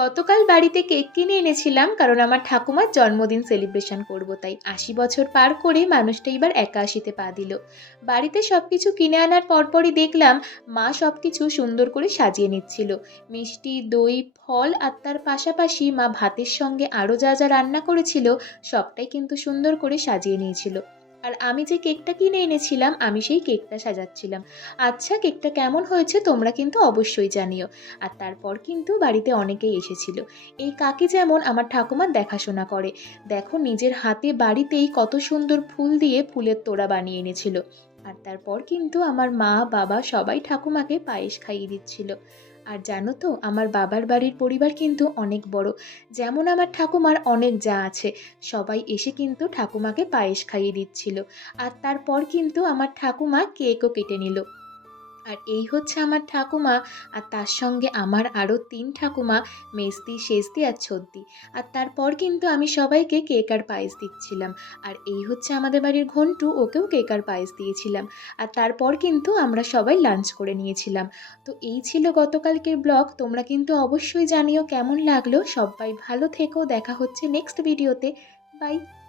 গতকাল বাড়িতে কেক কিনে এনেছিলাম কারণ আমার ঠাকুমার জন্মদিন সেলিব্রেশন করব, তাই ৮০ বছর পার করে মানুষটা এবার ৮১-তে পা দিল। বাড়িতে সবকিছু কিনে আনার পরপরই দেখলাম মা সবকিছু সুন্দর করে সাজিয়ে নিচ্ছিল। মিষ্টি, দই, ফল আর তার পাশাপাশি মা ভাতের সঙ্গে আরও যা যা রান্না করেছিল সবটাই কিন্তু সুন্দর করে সাজিয়ে নিয়েছিল। আর আমি যে কেকটা কিনে এনেছিলাম আমি সেই কেকটা সাজাচ্ছিলাম। আচ্ছা, কেকটা কেমন হয়েছে তোমরা কিন্তু অবশ্যই জানিও। আর তারপর কিন্তু বাড়িতে অনেকেই এসেছিল। এই কাকি যেমন আমার ঠাকুমার দেখাশোনা করে। দেখো নিজের হাতে বাড়িতেই কত সুন্দর ফুল দিয়ে ফুলের তোড়া বানিয়ে এনেছিল। আর তারপর কিন্তু আমার মা, বাবা সবাই ঠাকুমাকে পায়েস খাইয়ে দিচ্ছিল। আর জানো তো আমার বাবার বাড়ির পরিবার কিন্তু অনেক বড়। যেমন আমার ঠাকুমার অনেক জা আছে। সবাই এসে কিন্তু ঠাকুমাকে পায়েস খাইয়ে দিচ্ছিল। আর তারপর কিন্তু আমার ঠাকুমা কেকও কেটে নিল। আর এই হচ্ছে আমার ঠাকুমা। আর তার সঙ্গে আমার আরও ৩ ঠাকুমা, মেজদি, সেজদি আর ছোটদি। আর তারপর কিন্তু আমি সবাইকে কেক আর পায়েস দিচ্ছিলাম। আর এই হচ্ছে আমাদের বাড়ির ঘন্টু, ওকেও কেক আর পায়েস দিয়েছিলাম। আর তারপর কিন্তু আমরা সবাই লাঞ্চ করে নিয়েছিলাম। তো এই ছিল গতকালকের ব্লগ। তোমরা কিন্তু অবশ্যই জানিও কেমন লাগলো। সবাই ভালো থেকো, দেখা হচ্ছে নেক্সট ভিডিওতে। বাই।